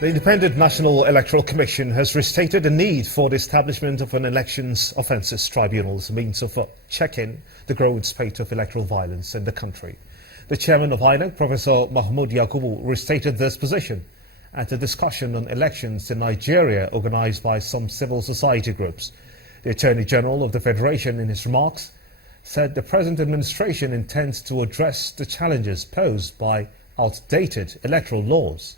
The Independent National Electoral Commission has restated the need for the establishment of an elections offences tribunal as a means of checking the growing spate of electoral violence in the country. The chairman of INEC, Professor Mahmoud Yakubu, restated this position at a discussion on elections in Nigeria organised by some civil society groups. The Attorney General of the Federation, in his remarks, said the present administration intends to address the challenges posed by outdated electoral laws.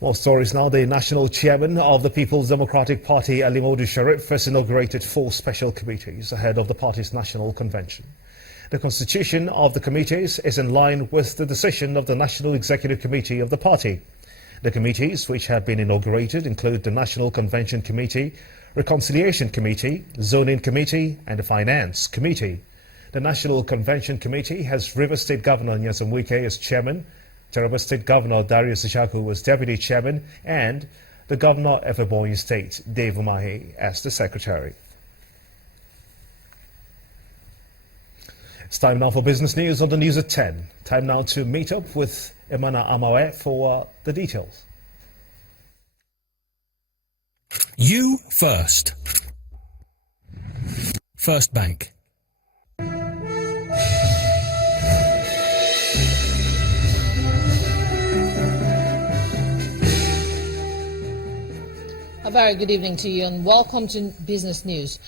More stories now. The national chairman of the People's Democratic Party, Ali Modu Sharif, has inaugurated 4 special committees ahead of the party's national convention. The constitution of the committees is in line with the decision of the National Executive Committee of the party. The committees which have been inaugurated include the National Convention Committee, Reconciliation Committee, Zoning Committee and the Finance Committee. The National Convention Committee has Rivers State Governor Nyesom Wike as chairman, Taraba State Governor Darius Ishaku as deputy chairman, and the Governor of Ebonyi State, Dave Umahi, as the secretary. It's time now for business news on the news at 10. Time now to meet up with Emana Amawe for the details. You first. First Bank. A very good evening to you and welcome to Business News.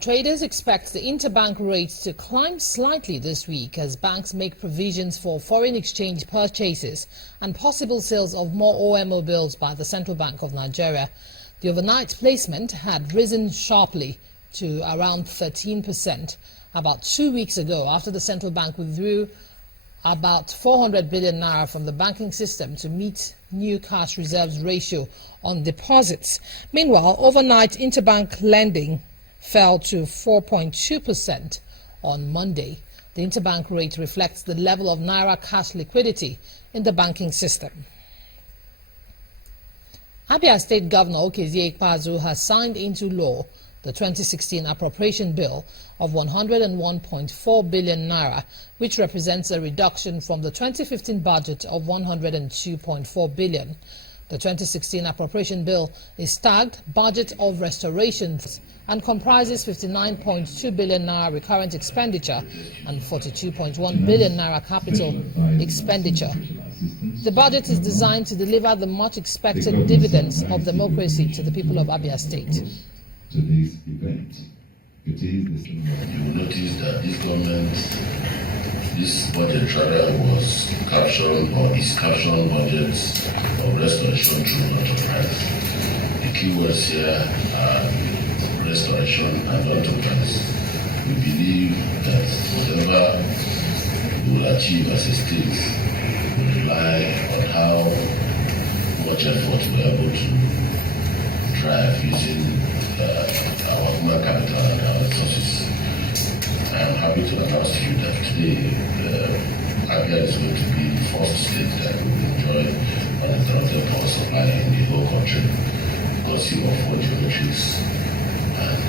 Traders expect the interbank rate to climb slightly this week as banks make provisions for foreign exchange purchases and possible sales of more OMO bills by the Central Bank of Nigeria. The overnight placement had risen sharply to around 13% about 2 weeks ago after the Central Bank withdrew about 400 billion naira from the banking system to meet new cash reserves ratio on deposits. Meanwhile, overnight interbank lending fell to 4.2% on Monday. The interbank rate reflects the level of naira cash liquidity in the banking system. Abia State Governor Okezie Ikpeazu has signed into law the 2016 appropriation bill of 101.4 billion naira, which represents a reduction from the 2015 budget of 102.4 billion. The 2016 appropriation bill is tagged Budget of Restoration and comprises 59.2 billion naira recurrent expenditure and 42.1 billion naira capital expenditure. The budget is designed to deliver the much-expected dividends of democracy to the people of Abia State. Today's event. You will notice that this budget rather was captured or is capturing budgets of restoration through enterprise. The keywords here are restoration and enterprise. We believe that whatever we will achieve as a state will rely on how much effort we are able to drive using our human capital and our resources. I am happy to announce to you that today Abia is going to be the first state that will enjoy uninterrupted power supply in the whole country because of what geometries and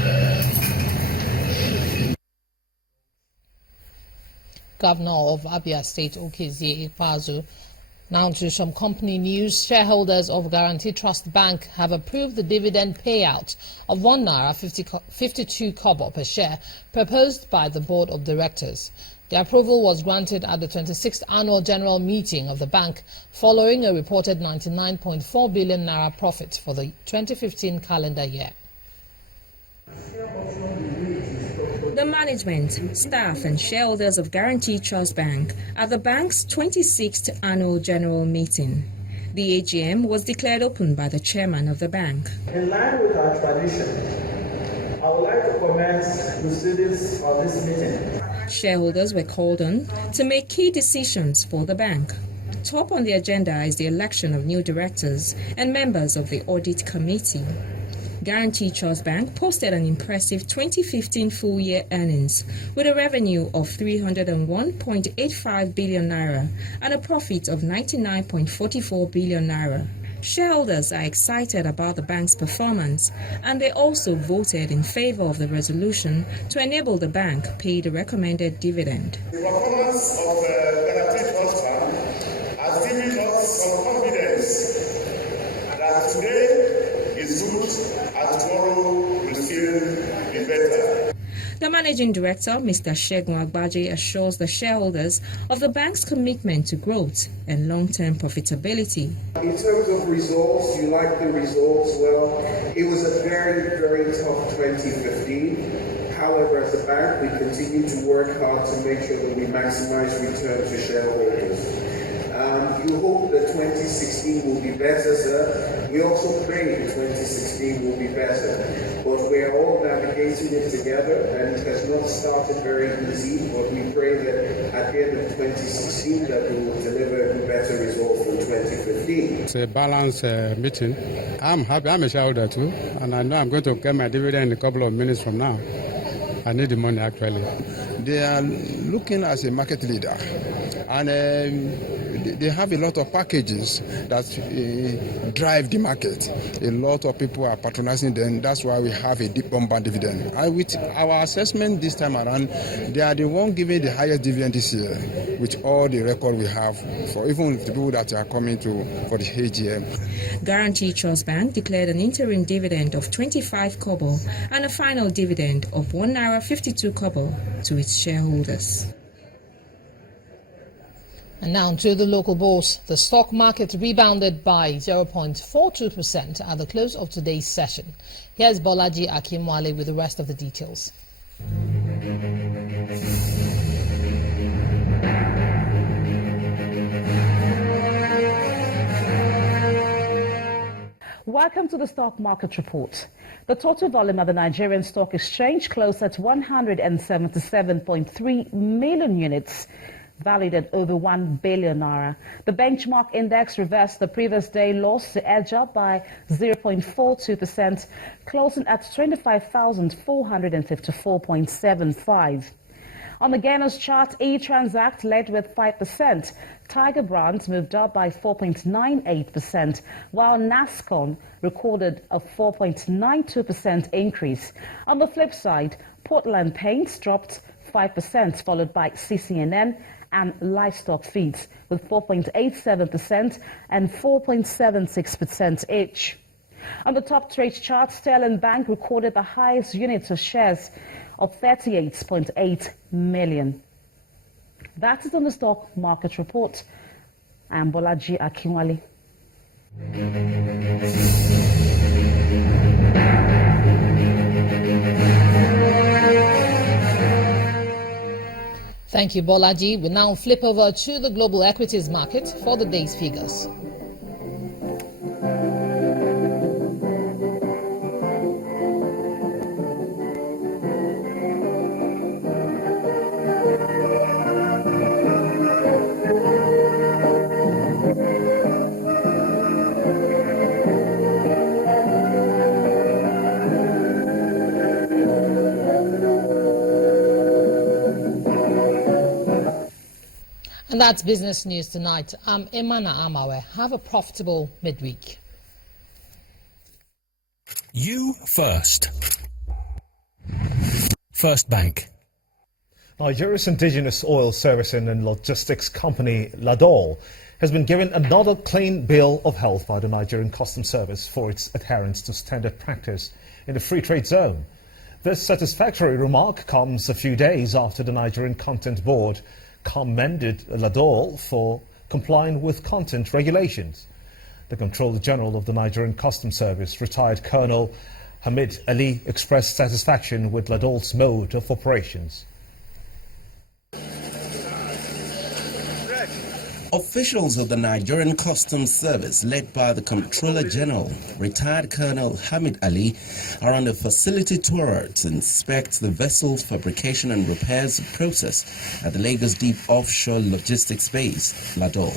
Governor of Abia State Okezie Ikpeazu. Now to some company news. Shareholders of Guarantee Trust Bank have approved the dividend payout of 1 naira 52 kobo per share proposed by the board of directors. The approval was granted at the 26th annual general meeting of the bank following a reported 99.4 billion naira profit for the 2015 calendar year. The management, staff and shareholders of Guarantee Trust Bank at the bank's 26th annual general meeting. The AGM was declared open by the chairman of the bank. In line with our tradition, I would like to commence the proceedings of this meeting. Shareholders were called on to make key decisions for the bank. Top on the agenda is the election of new directors and members of the audit committee. Guarantee Trust Bank posted an impressive 2015 full-year earnings with a revenue of 301.85 billion naira and a profit of 99.44 billion naira. Shareholders are excited about the bank's performance, and they also voted in favor of the resolution to enable the bank pay the recommended dividend. The performance of Guarantee Trust Bank has given us some confidence today is good, as tomorrow will still be better. The managing director, Mr. Segun Agbaje, assures the shareholders of the bank's commitment to growth and long-term profitability. In terms of results, you like the results. Well, it was a very, very tough 2015. However, as a bank, we continue to work hard to make sure that we maximize return to shareholders. You hope that 2016 will be better, sir. We also pray that 2016 will be better. But we are all navigating it together, and it has not started very easy. But we pray that at the end of 2016 that we will deliver a better result from 2015. It's a balanced meeting. I'm happy. I'm a shareholder too, and I know I'm going to get my dividend in a couple of minutes from now. I need the money actually. They are looking as a market leader, and they have a lot of packages that drive the market. A lot of people are patronizing them. That's why we have a deep bomb dividend. And with our assessment this time around, they are the one giving the highest dividend this year, with all the record we have for even the people that are coming for the AGM. Guarantee Trust Bank declared an interim dividend of 25 kobo and a final dividend of 1 naira 52 kobo to its shareholders. And now to the local bourse. The stock market rebounded by 0.42% at the close of today's session. Here's Bolaji Akinwale with the rest of the details. Welcome to the Stock Market Report. The total volume of the Nigerian Stock Exchange closed at 177.3 million units, valued at over 1 billion naira. The benchmark index reversed the previous day loss to edge up by 0.42%, closing at 25,454.75. On the gainers chart, E-Transact led with 5%. Tiger Brands moved up by 4.98%, while NASCON recorded a 4.92% increase. On the flip side, Portland Paints dropped 5%, followed by CCNN and Livestock Feeds with 4.87% and 4.76% each. On the top trade chart, Sterling Bank recorded the highest units of shares of 38.8 million. That is on the Stock Market Report. I'm Bolaji Akinwale. Thank you, Bolaji. We now flip over to the global equities market for the day's figures. And that's business news tonight. I'm Emana Amawe. Have a profitable midweek. You first. First Bank. Nigeria's indigenous oil servicing and logistics company Ladol has been given another clean bill of health by the Nigerian Customs Service for its adherence to standard practice in the free trade zone. This satisfactory remark comes a few days after the Nigerian Content Board commended Ladol for complying with content regulations. The Controller General of the Nigerian Customs Service, retired Colonel Hamid Ali, expressed satisfaction with Ladol's mode of operations. Officials of the Nigerian Customs Service, led by the Comptroller General, retired Colonel Hamid Ali, are on a facility tour to inspect the vessel's fabrication and repairs process at the Lagos Deep Offshore Logistics Base, Ladol.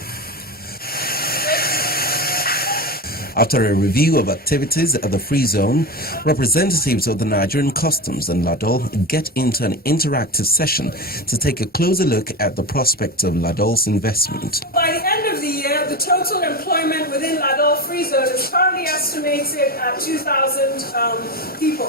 After a review of activities at the free zone, representatives of the Nigerian Customs and Ladol get into an interactive session to take a closer look at the prospect of Ladol's investment. By the end of the year, the total employment within Ladol free zone is currently estimated at 2,000 people.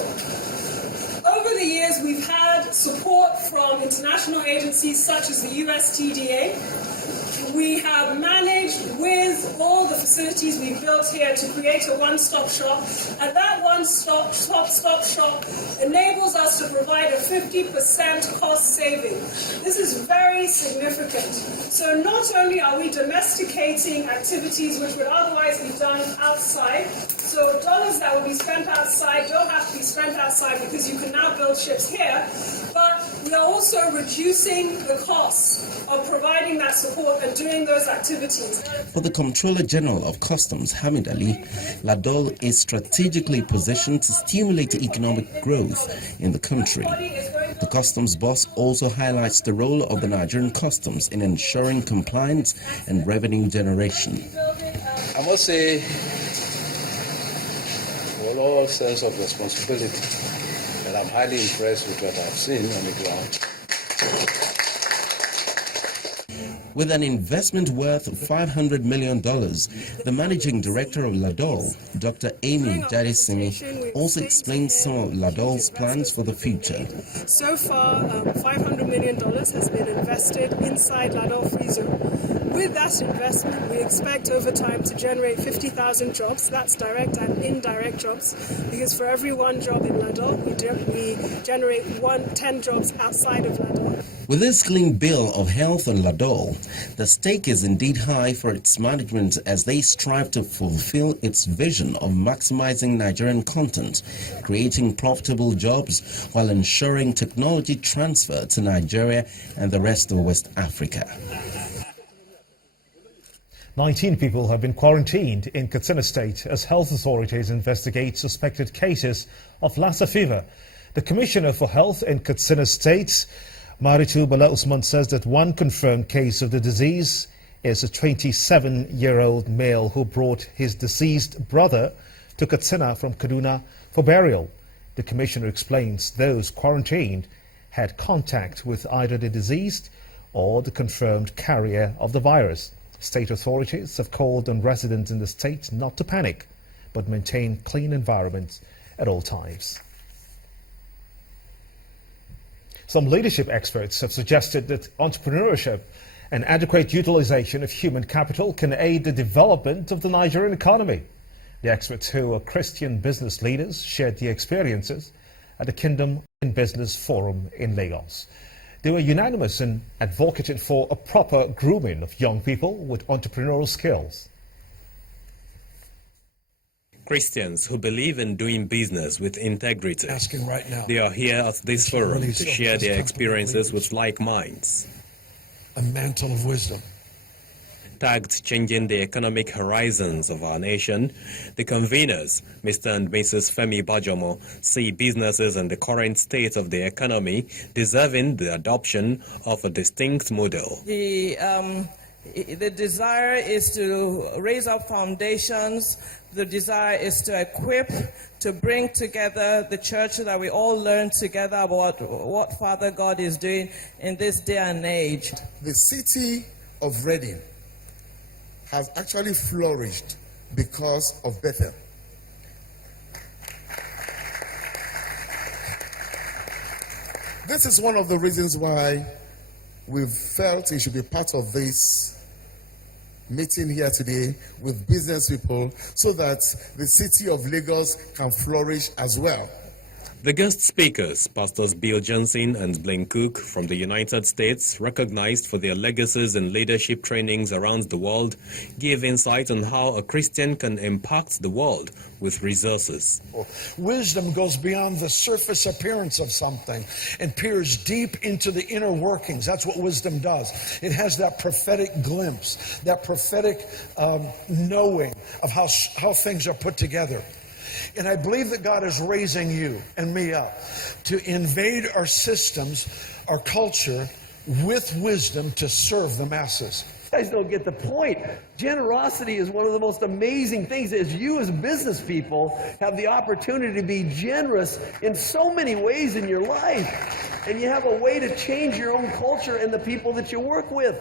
Over over the years, we've had support from international agencies such as the USTDA. We have managed with all the facilities we've built here to create a one-stop shop, and that one-stop shop enables us to provide a 50% cost saving. This is very significant. So not only are we domesticating activities which would otherwise be done outside, so dollars that would be spent outside don't have to be spent outside because you can now build ships here, but we are also reducing the costs of providing that support and doing those activities. For the Comptroller General of Customs, Hamid Ali, Ladol is strategically positioned to stimulate economic growth in the country. The customs boss also highlights the role of the Nigerian customs in ensuring compliance and revenue generation. I must say, with all sense of responsibility, that I'm highly impressed with what I've seen on the ground. With an investment worth $500 million, the managing director of Ladol, Dr. Amy Jadisimi, also explains some of Ladol's plans for the future. So far, $500 million has been invested inside Ladol Free Zone. With that investment, we expect over time to generate 50,000 jobs. That's direct and indirect jobs, because for every one job in Ladol, we generate 10 jobs outside of Ladol. With this clean bill of health on Ladol, the stake is indeed high for its management as they strive to fulfill its vision of maximizing Nigerian content, creating profitable jobs while ensuring technology transfer to Nigeria and the rest of West Africa. 19 people have been quarantined in Katsina State as health authorities investigate suspected cases of Lassa fever. The Commissioner for Health in Katsina State, Maritu Bala Usman, says that one confirmed case of the disease is a 27-year-old male who brought his deceased brother to Katsina from Kaduna for burial. The Commissioner explains those quarantined had contact with either the deceased or the confirmed carrier of the virus. State authorities have called on residents in the state not to panic, but maintain clean environments at all times. Some leadership experts have suggested that entrepreneurship and adequate utilization of human capital can aid the development of the Nigerian economy. The experts, who are Christian business leaders, shared the experiences at the Kingdom in Business Forum in Lagos. They were unanimous in advocating for a proper grooming of young people with entrepreneurial skills. Christians who believe in doing business with integrity. Asking right now, they are here at this forum to share their experiences with like minds. A mantle of wisdom. Tagged Changing the Economic Horizons of Our Nation, the conveners, Mr. and Mrs. Femi Bajomo, see businesses and the current state of the economy deserving the adoption of a distinct model. The desire is to raise up foundations. The desire is to equip, to bring together the church so that we all learn together about what Father God is doing in this day and age. The city of Reading has actually flourished because of Bethel. This is one of the reasons why we've felt it should be part of this meeting here today with business people so that the city of Lagos can flourish as well. The guest speakers, Pastors Bill Johnson and Blaine Cook from the United States, recognized for their legacies in leadership trainings around the world, gave insight on how a Christian can impact the world with resources. Wisdom goes beyond the surface appearance of something and peers deep into the inner workings. That's what wisdom does. It has that prophetic glimpse, that prophetic knowing of how things are put together. And I believe that God is raising you and me up to invade our systems, our culture, with wisdom to serve the masses. You guys don't get the point. Generosity is one of the most amazing things. As you as business people have the opportunity to be generous in so many ways in your life. And you have a way to change your own culture and the people that you work with.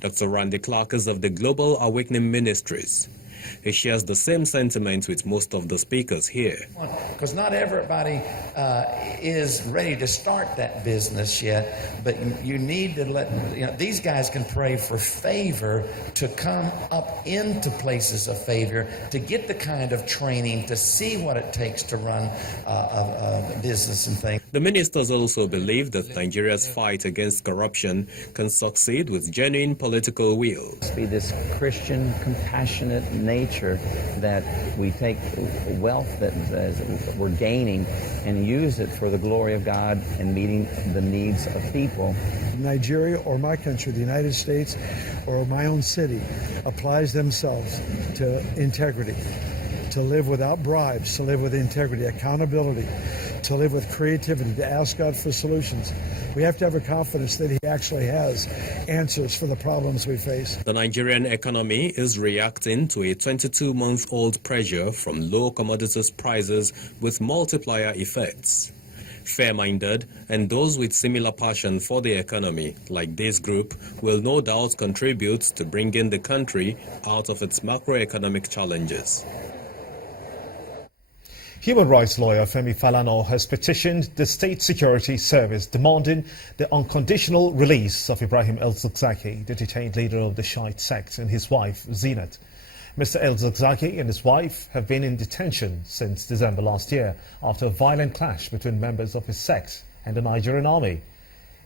Dr. Randy Clark is of the Global Awakening Ministries. He shares the same sentiments with most of the speakers here. Because not everybody is ready to start that business yet, but you need to let, these guys can pray for favor to come up into places of favor, to get the kind of training, to see what it takes to run a business and things. The ministers also believe that Nigeria's fight against corruption can succeed with genuine political will. Be this Christian, compassionate nature that we take wealth that we're gaining and use it for the glory of God and meeting the needs of people. Nigeria or my country, the United States, or my own city, applies themselves to integrity, to live without bribes, to live with integrity, accountability, to live with creativity, to ask God for solutions. We have to have a confidence that He actually has answers for the problems we face. The Nigerian economy is reacting to a 22-month-old pressure from low commodities prices with multiplier effects. Fair-minded and those with similar passion for the economy, like this group, will no doubt contribute to bringing the country out of its macroeconomic challenges. Human rights lawyer Femi Falana has petitioned the State Security Service demanding the unconditional release of Ibrahim El-Zakzaky, the detained leader of the Shiite sect, and his wife, Zinat. Mr. El-Zakzaky and his wife have been in detention since December last year after a violent clash between members of his sect and the Nigerian army.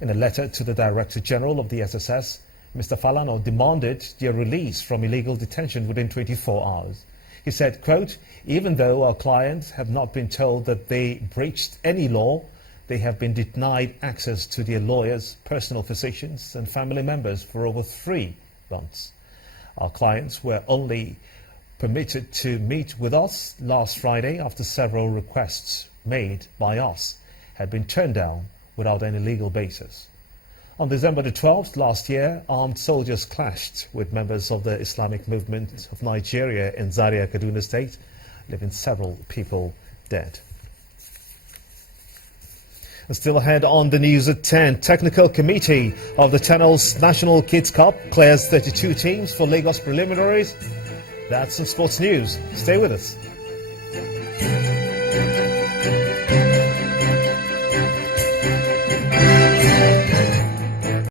In a letter to the Director General of the SSS, Mr. Falana demanded their release from illegal detention within 24 hours. He said, quote, "Even though our clients have not been told that they breached any law, they have been denied access to their lawyers, personal physicians and family members for over 3 months. Our clients were only permitted to meet with us last Friday after several requests made by us had been turned down without any legal basis." On December the 12th last year, armed soldiers clashed with members of the Islamic Movement of Nigeria in Zaria, Kaduna State, leaving several people dead. And still ahead on the news at 10, Technical Committee of the Channel's National Kids Cup clears 32 teams for Lagos preliminaries. That's some sports news. Stay with us.